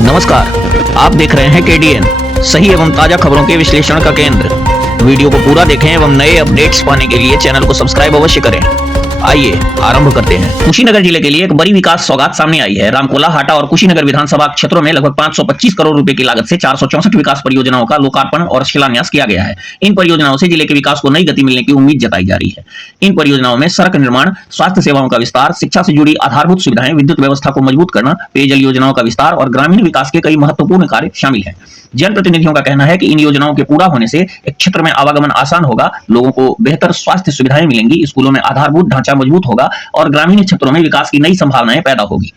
नमस्कार, आप देख रहे हैं केडीएन, सही एवं ताजा खबरों के विश्लेषण का केंद्र। वीडियो को पूरा देखें एवं नए अपडेट्स पाने के लिए चैनल को सब्सक्राइब अवश्य करें। आइए आरंभ करते हैं। कुशीनगर जिले के लिए एक बड़ी विकास सौगात सामने आई है। रामकोला, हाटा और कुशीनगर विधानसभा क्षेत्रों में लगभग 525 करोड़ रुपए की लागत से 464 विकास परियोजनाओं का लोकार्पण और शिलान्यास किया गया है। इन परियोजनाओं से जिले के विकास को नई गति मिलने की उम्मीद जताई जा रही है। इन परियोजनाओं में सड़क निर्माण, स्वास्थ्य सेवाओं का विस्तार, शिक्षा से जुड़ी आधारभूत सुविधाएं, विद्युत व्यवस्था को मजबूत करना, पेयजल योजनाओं का विस्तार और ग्रामीण विकास के कई महत्वपूर्ण कार्य शामिल हैं। जनप्रतिनिधियों का कहना है कि इन योजनाओं के पूरा होने से एक क्षेत्र में आवागमन आसान होगा, लोगों को बेहतर स्वास्थ्य सुविधाएं मिलेंगी, स्कूलों में आधारभूत ढांचा मजबूत होगा और ग्रामीण क्षेत्रों में विकास की नई संभावनाएं पैदा होगी।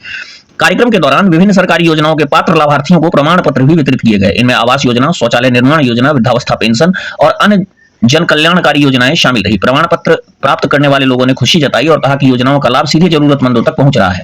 कार्यक्रम के दौरान विभिन्न सरकारी योजनाओं के पात्र लाभार्थियों को प्रमाण पत्र भी वितरित किए गए। इनमें आवास योजना, शौचालय निर्माण योजना, वृद्धावस्था पेंशन और अन्य जन कल्याणकारी योजनाएं शामिल रही। प्रमाण पत्र प्राप्त करने वाले लोगों ने खुशी जताई और कहा कि योजनाओं का लाभ सीधे जरूरतमंदों तक पहुंच रहा है।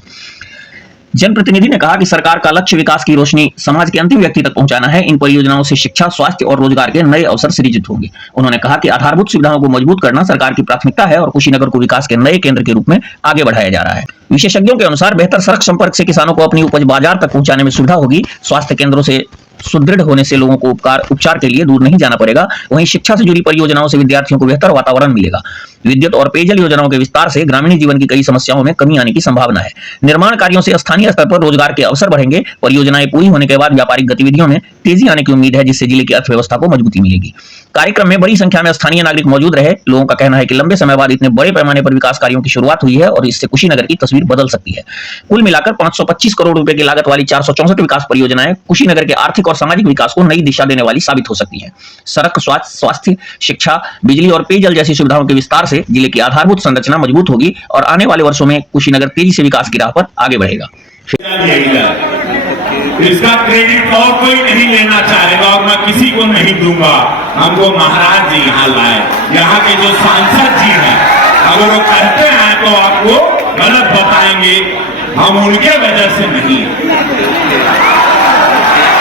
जनप्रतिनिधि ने कहा कि सरकार का लक्ष्य विकास की रोशनी समाज के अंतिम व्यक्ति तक पहुंचाना है। इन परियोजनाओं से शिक्षा, स्वास्थ्य और रोजगार के नए अवसर सृजित होंगे। उन्होंने कहा कि आधारभूत सुविधाओं को मजबूत करना सरकार की प्राथमिकता है और कुशीनगर को विकास के नए केंद्र के रूप में आगे बढ़ाया जा रहा है। विशेषज्ञों के अनुसार बेहतर सड़क संपर्क से किसानों को अपनी उपज बाजार तक पहुंचाने में सुविधा होगी। स्वास्थ्य केंद्रों से सुदृढ़ होने से लोगों को उपचार के लिए दूर नहीं जाना पड़ेगा। वहीं शिक्षा से जुड़ी परियोजनाओं से विद्यार्थियों को बेहतर वातावरण मिलेगा। विद्युत और पेयजल योजनाओं के विस्तार से ग्रामीण जीवन की कई समस्याओं में कमी आने की संभावना है। निर्माण कार्यों से स्थानीय स्तर पर रोजगार के अवसर बढ़ेंगे। परियोजनाएं पूरी होने के बाद व्यापारिक गतिविधियों में तेजी आने की उम्मीद है, जिससे जिले की अर्थव्यवस्था को मजबूती मिलेगी। कार्यक्रम में बड़ी संख्या में स्थानीय नागरिक मौजूद रहे। लोगों का कहना है कि लंबे समय बाद इतने बड़े पैमाने पर विकास कार्यों की शुरुआत हुई है और इससे कुशीनगर की तस्वीर बदल सकती है। कुल मिलाकर 525 करोड़ रुपए की लागत वाली 464 विकास परियोजनाएं कुशीनगर के आर्थिक और सामाजिक विकास को नई दिशा देने वाली साबित हो सकती है। सड़क, स्वास्थ्य, शिक्षा, बिजली और पेयजल जैसी सुविधाओं के विस्तार से जिले की आधारभूत संरचना मजबूत होगी और आने वाले वर्षों में कुशीनगर तेजी से विकास की राह पर आगे बढ़ेगा। इसका क्रेडिट और कोई नहीं लेना चाहेगा और मैं किसी को नहीं दूंगा। हमको महाराज जी यहाँ लाए, यहाँ के जो सांसद जी हैं, अगर वो कहते हैं तो आपको गलत बताएंगे। हम उनके वजह से नहीं,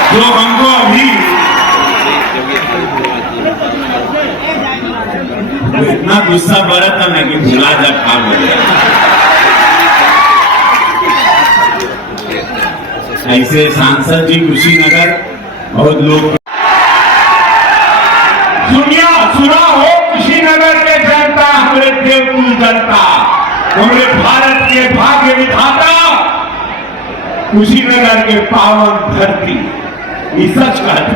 जो हमको अभी इतना गुस्सा बरता ना कि भुला जब काम हो गया। ऐसे सांसद जी कुशीनगर बहुत लोग सुना हो कुशीनगर के जनता, हमारे देवकुल जनता, हमारे भारत के भाग्य विधाता, कुशीनगर के पावन धरती, ये सच कहते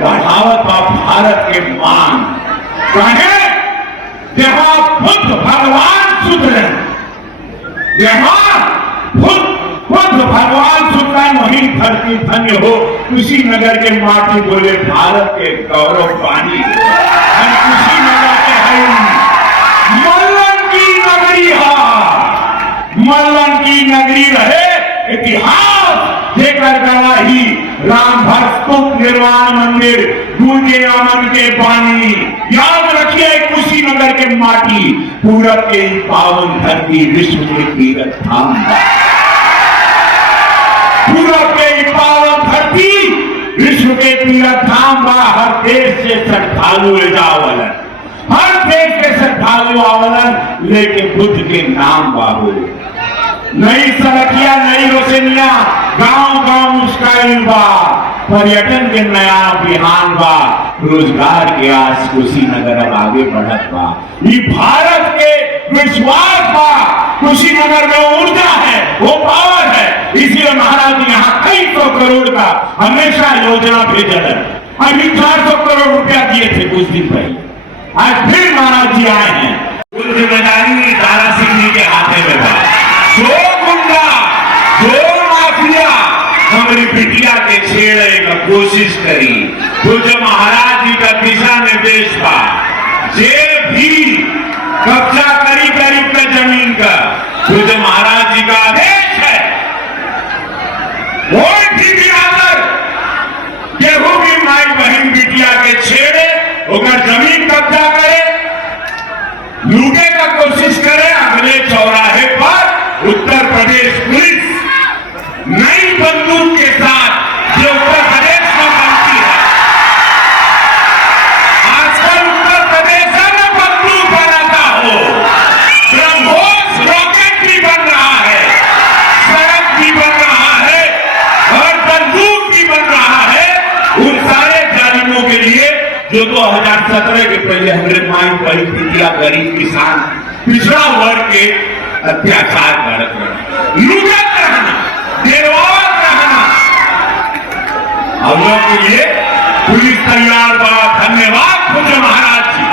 बढ़ावत बा भारत के मान। कहे जहां बुद्ध भगवान सुधरे, जहां बुद्ध भगवान सुल्तान वही धरती धन्य हो। कुशीनगर के माटी बोले भारत के गौरव पानी। हम कुशीनगर के हैं, मल्लन की नगरी है, मल्लन की नगरी रहे। इतिहास देकर गवाही, राम भक्त निर्वाण मंदिर, गूंजे अमन के पानी। याद रखिए कुशीनगर के माटी, पूरब के पावन धरती, विश्व के तीर्थ धाम, पूरब के पावन धरती, विश्व के तीर्थ धाम। हर देश से श्रद्धालु जावलन, हर देश के श्रद्धालु आवलन, लेके बुद्ध के नाम बाबू। नई सड़कियां, नई रोशनिया, गांव गांव मुस्काई बा, पर्यटन के नया बिहान बा, रोजगार के आस कुशीनगर अब आगे बढ़त बा। ये भारत के विश्वास बा, कुशीनगर में ऊर्जा है, वो पावर है। इसीलिए महाराज जी यहाँ कई 100 करोड़ का हमेशा योजना भेजल है। अभी 400 करोड़ रुपया दिए थे कुछ दिन पहले, आज फिर महाराज जी आए हैं। कुल जिम्मेदारी दारा सिंह जी के हाथे में था। जो गुंडा, जो माफिया हमारी बिटिया के छेड़े का कोशिश करी, तो जो महाराज जी का दिशा निर्देश था, जे भी कब्जा करी करीब का जमीन का, तो जो महाराज जी का आदेश है, वो भी आकर केहू भी माई बहन बिटिया के छेड़े, होकर जमीन कब्जा करे, लूटे का कोशिश करे, अगले चौराहे पर उत्तर प्रदेश पुलिस नई बंदूक के साथ जो उत्तर प्रदेश में बनती है, आजकल उत्तर प्रदेश में बंदूक बनाता हो, ब्रह्मोस रॉकेट भी बन रहा है, सड़क भी बन रहा है और बंदूक भी जो 2017 के पहले हमारे माई परिस्थितियां गरीब किसान पिछड़ा वर्ग के अत्याचार करत रहना, लूटत रहना, गिरवावत रहना। हम लोग के लिए पुलिस तैयार बा। धन्यवाद खुद महाराज जी।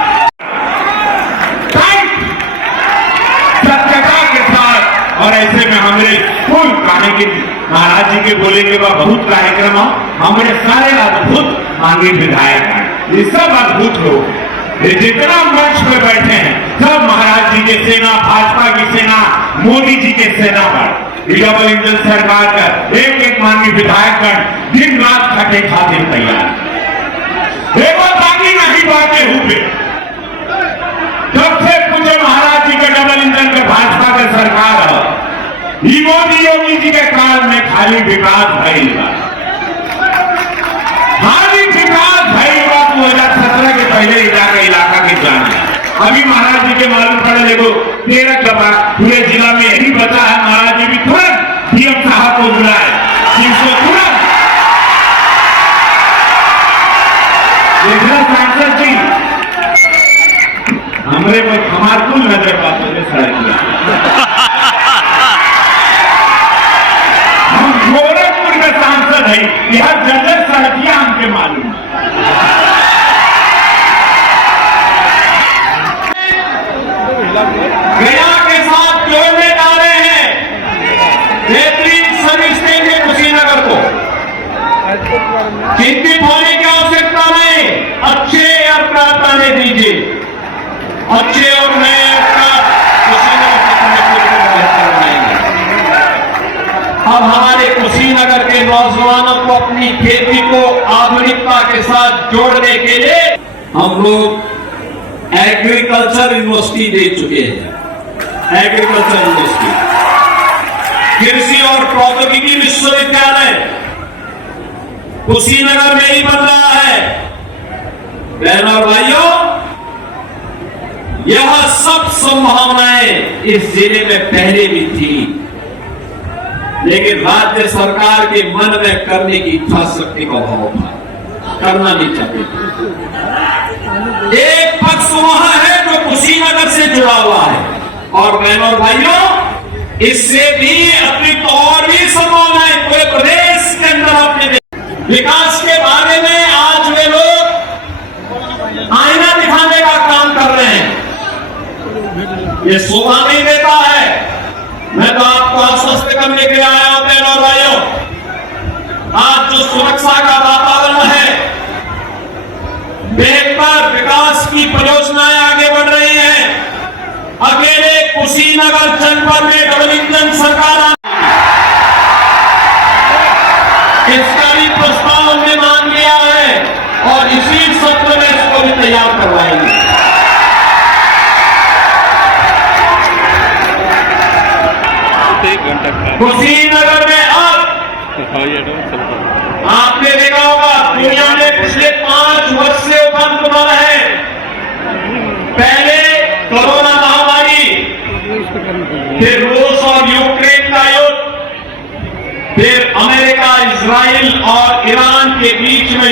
सत्यता के साथ और ऐसे में हमारे कुल कहने के महाराज जी के बोले के बाद बहुत कार्यक्रम हमारे सारे अद्भुत माननीय विधायक हैं, ये सब अद्भुत लोग हैं। ये जितना मंच पे बैठे हैं सब महाराज जी के सेना, भाजपा की सेना, मोदी जी के सेना पर डबल इंजन सरकार का एक एक माननीय विधायकगण दिन रात खटे खातिर तैयार। देखो बाकी नहीं बातें हुए जब से पूछे महाराज जी के डबल इंजन के भाजपा के सरकार है, मोदी योगी जी के काल में खाली विकास भइल बा, खाली विकास भइल बा। 2017 के पहले इलाका के जान अभी महाराज जी के मालूम पड़े देखो 13 के बाद पूरे जिला में यही बचा है। महाराज जी भी तुरंत डीएम साहब को बुलाए, जिसको तुरंत देखना सांसद जी हमरे हमारे कुल नजर पाते हैं सड़क किया। हम गोरखपुर के सांसद है, यह जर्जर सड़कियां हमके मालूम है। गया के साथ जोड़ने जा रहे हैं, बेहतरीन सर्विस देंगे कुशीनगर को। चिंतित होने की आवश्यकता नहीं, अच्छे एयरक्राफ्ट आने दीजिए, अच्छे और नए एयरक्राफ्ट कुशीनगर से कनेक्टिविटी को बेहतर बनाएंगे। अब हमारे कुशीनगर के नौजवानों को अपनी खेती को आधुनिकता के साथ जोड़ने के लिए हम लोग एग्रीकल्चर यूनिवर्सिटी दे चुके हैं। एग्रीकल्चर यूनिवर्सिटी, कृषि और प्रौद्योगिकी विश्वविद्यालय कुशीनगर में ही बन रहा है। बहनों और भाइयों, यह सब संभावनाएं इस जिले में पहले भी थी, लेकिन राज्य सरकार के मन में करने की इच्छा शक्ति का अभाव था, करना नहीं चाहते थे। एक पक्ष वहां है जो कुशीनगर से जुड़ा हुआ है, और बहनों और भाइयों, इससे भी अतिरिक्त और भी संभावनाएं पूरे प्रदेश के अंदर आपने विकास के बारे में आज वे लोग आईना दिखाने का काम कर रहे हैं। ये शोभा नहीं देता है। मैं तो आपको आश्वस्त करने के लिए आया हूं बहनों और भाइयों, आज जो सुरक्षा का वातावरण है, बेहतर विकास की परियोजनाएं आगे बढ़ रही हैं। अकेले कुशीनगर जनपद में डबल इंजन सरकार इसका भी प्रस्ताव हमने मांग लिया है और इसी सत्र में इसको भी तैयार करवाएंगे। कुशीनगर में अब आपने देखा होगा दुनिया में पिछले 5 वर्ष से उफान बना है। पहले कोरोना महामारी, फिर रूस और यूक्रेन का युद्ध, फिर अमेरिका, इजराइल और ईरान के बीच में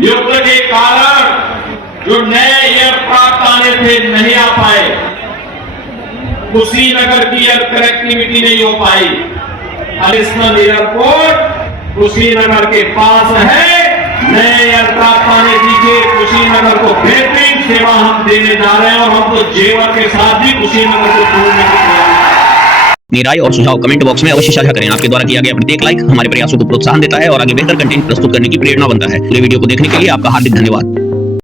युद्ध के कारण जो नए एयरक्राफ्ट आने थे नहीं आ पाए, कुशीनगर की एयर कनेक्टिविटी नहीं हो पाई। एडिशनल एयरपोर्ट कुशीनगर के पास है, नए एयरक्राफ्ट आने दीजिए, कुशीनगर को बेहतरीन सेवा हम देने जा रहे हैं और हम तो जेवर के साथ भी कुशीनगर को छोड़ने की तैयारी हैं। अपनी राय और सुझाव कमेंट बॉक्स में अवश्य साझा करें। आपके द्वारा किया गया प्रत्येक लाइक हमारे प्रयासों को प्रोत्साहन देता है और आगे बेहतर कंटेंट प्रस्तुत करने की प्रेरणा बनता है। पूरे वीडियो को देखने के लिए आपका हार्दिक धन्यवाद।